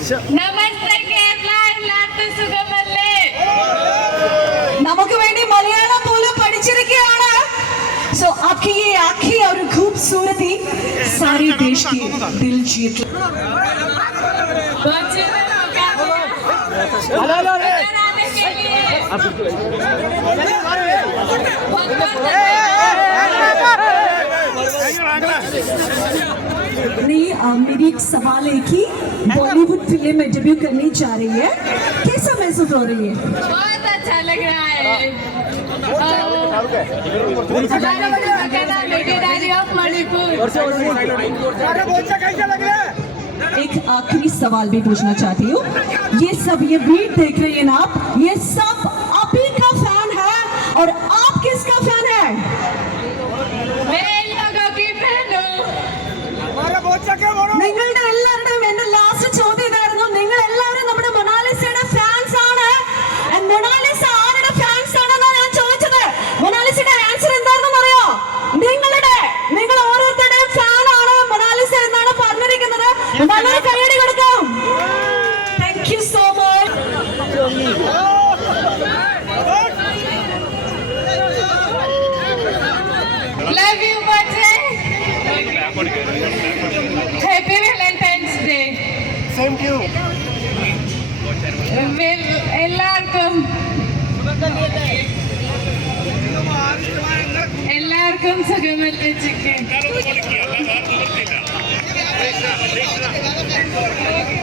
നമസ്തേ കേരള, എല്ലാവർക്കും സുഖമല്ലേ? നമുക്ക് വേണ്ടി മലയാളം പോലും പഠിച്ചിരിക്കുകയാണ്. सो आपकी ये आँखें और खूबसूरती सारे देश की दिल जीत मेरी एक सवाल है कि बॉलीवुड फिल्म में डेब्यू करने जा रही है, कैसा महसूस हो रही है? बहुत अच्छा लग रहा है। एक आखिरी सवाल भी पूछना चाहती हूँ। ये सब ये वीडियो देख रहे हैं ना आप, ये सब आप ही का फैन है और आप किसका फैन है? मैं इन लोगों की फैन हूँ। നിങ്ങളുടെ എല്ലാവരുടെയും എന്റെ ലാസ്റ്റ് ചോദ്യം ഇതായിരുന്നു. നിങ്ങൾ എല്ലാവരും നമ്മുടെ മൊണാലിസയുടെ ഫാൻസ് ആണ്. മൊണാലിസ ആരുടെ ഫാൻസ് ആണെന്നാണ് ഞാൻ ചോദിച്ചത്. മൊണാലിസയുടെ ആൻസർ എന്താണെന്ന് അറിയോ? നിങ്ങൾ ഓരോരുത്തരുടെയും ഫാൻ ആണ് മൊണാലിസ എന്നാണ് പറഞ്ഞിരിക്കുന്നത്. നല്ലൊരു കൈയടി കൊടുക്കാം. Thank you so much. Love you, Bajay. Happy Valentine's Day. Same to you. എല്ലാവർക്കും സുഖമല്ലേ chicken?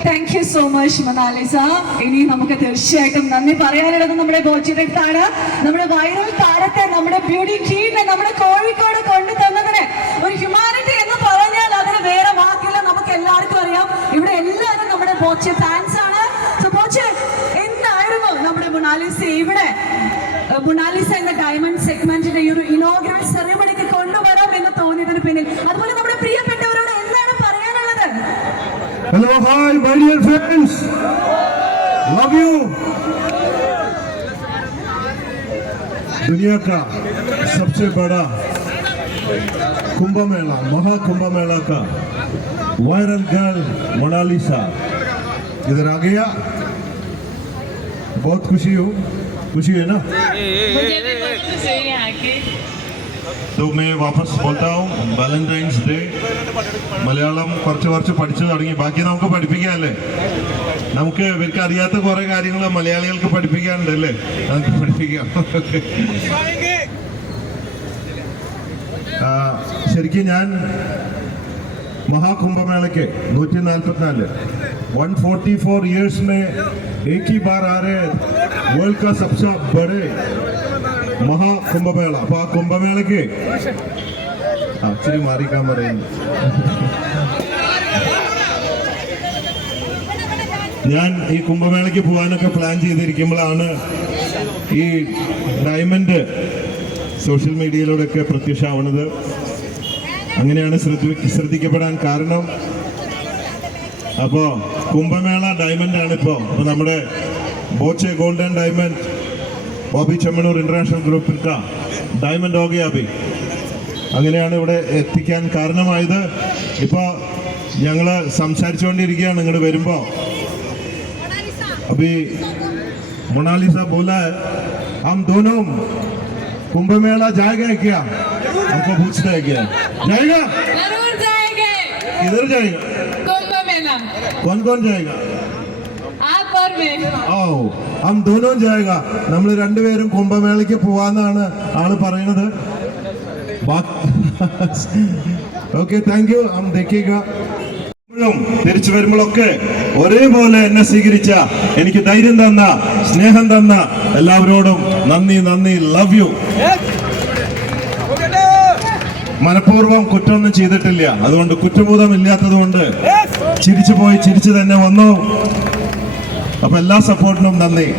Thank you so much Mona Lisa. ഇനി നമുക്ക് തീർച്ചയായിട്ടും നന്ദി പറയാനുള്ളത് നമ്മുടെ ബോച്ചിരത്താണ്. നമ്മുടെ വൈറൽ താരത്തെ, നമ്മുടെ ബ്യൂട്ടി ക്വീനെ നമ്മുടെ കോഴിക്കോട് കൊണ്ടു തന്നതിന് ഒരു ഹ്യൂമാനിറ്റി എന്ന് പറഞ്ഞാൽ അതിന് വേറെ വാക്കില്ല. നമുക്ക് എല്ലാവർക്കും അറിയാം, ഇവിടെ എല്ലാവരും നമ്മുടെ ബോച്ചെ ഫാൻസ് ആണ്. സോ ബോച്ചെ, എന്തായിരുന്നു നമ്മുടെ മൊണാലിസ ഇവിടെ മൊണാലിസ എന്ന ഡയമണ്ട് സെഗ്മെന്റിന്റെ ഈ ഒരു ഇനോഗ്രൽ സെറിമണിക്ക് കൊണ്ടുവരാം എന്ന് തോന്നിയതിന് പിന്നിൽ, അതുപോലെ നമ്മുടെ പ്രിയപ്പെട്ടവരോട് എന്താണ് പറയാനുള്ളത്? Hello, hi, my dear friends. Love you. दुनिया का सबसे बड़ा कुंभ मेला, महाकुंभ मेला का वायरल गर्ल मोनालिसा इधर आ गया. बहुत खुशी है ना? मुझे भी बहुत खुशी है आके. तो मैं वापस बोलता हूँ, വാലന്റൈൻസ് ഡേ മലയാളം കുറച്ച് പഠിച്ചു തുടങ്ങി. ബാക്കി നമുക്ക് പഠിപ്പിക്കാമല്ലേ? നമുക്ക് ഇവർക്ക് അറിയാത്ത കുറെ കാര്യങ്ങൾ മലയാളികൾക്ക് പഠിപ്പിക്കാനുണ്ട് അല്ലേ? നമുക്ക് പഠിപ്പിക്കാം. ശരിക്കും ഞാൻ महाकुंभ के 144 144 ईयर्स में एक ही बार आ रहे वर्ल्ड का सबसे बड़े महाकुंभ मेला. അപ്പോൾ ആ കുംഭമേളയ്ക്ക് ഇച്ചിരി മാറിക്കാൻ പറയുന്നു. ഞാൻ ഈ കുംഭമേളയ്ക്ക് പോകാനൊക്കെ പ്ലാൻ ചെയ്തിരിക്കുമ്പോഴാണ് ഈ ഡയമണ്ട് സോഷ്യൽ മീഡിയയിലൂടെയൊക്കെ പ്രത്യക്ഷമാവുന്നത്. അങ്ങനെയാണ് ശ്രദ്ധിക്കപ്പെടാൻ കാരണം. അപ്പോൾ കുംഭമേള ഡയമണ്ട് ആണ് ഇപ്പോൾ. അപ്പോൾ നമ്മുടെ Boche golden diamond Bobby Chemmanur international ഗ്രൂപ്പിൽ ഡയമണ്ട് ഓകെ അബി അങ്ങനെയാണ് ഇവിടെ എത്തിക്കാൻ കാരണമായത്. ഇപ്പോൾ ഞങ്ങൾ സംസാരിച്ചുകൊണ്ടിരിക്കുകയാണ് ഇങ്ങോട്ട് വരുമ്പോൾ. अभी मोनालिसा बोला है हम दोनों कुंभ मेला जाएगा क्या? हमको पूछता है क्या जाएगा? जरूर जाएंगे. किधर जाएगा? कुंभ मेला. कौन कौन जाएगा? आप और मैं. आओ हम दोनों जाएगा. നമ്മൾ രണ്ടുപേരും കുംഭമേളയ്ക്ക് പോവാന്നാണ് ആള് പറയുന്നത്. Okay, thank you. हम देखिएगा. തിരിച്ചു വരുമ്പോഴൊക്കെ ഒരേപോലെ എന്നെ സ്വീകരിച്ച, എനിക്ക് ധൈര്യം തന്ന, സ്നേഹം തന്ന എല്ലാവരോടും നന്ദി. Love you. മനഃപൂർവ്വം കുറ്റമൊന്നും ചെയ്തിട്ടില്ല, അതുകൊണ്ട് കുറ്റബോധം ഇല്ലാത്തത് കൊണ്ട് ചിരിച്ചു തന്നെ വന്നു. അപ്പൊ എല്ലാ സപ്പോർട്ടിനും നന്ദി.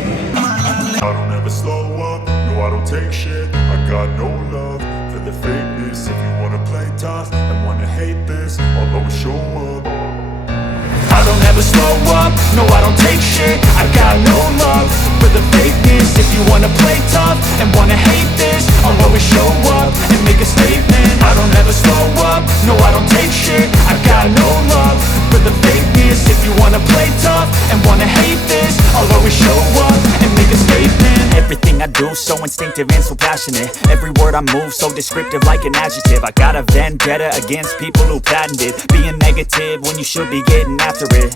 I don't ever slow up, no I don't take shit. I got no love for the fakeness. If you wanna play tough and wanna hate this, I'll always show up and make a statement. I don't ever slow up, no I don't take shit. I got no love for the fakeness. If you wanna play tough active and so passionate. Every word I move so descriptive like an adjective. I got a vendetta against people who patented being negative when you should be getting after it.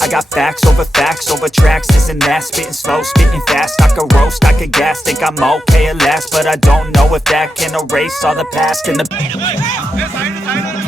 I got facts over tracks, this and that. Spitting slow, spitting fast, I could roast, I could gas. Think I'm okay at last, but I don't know if that can erase all the past and the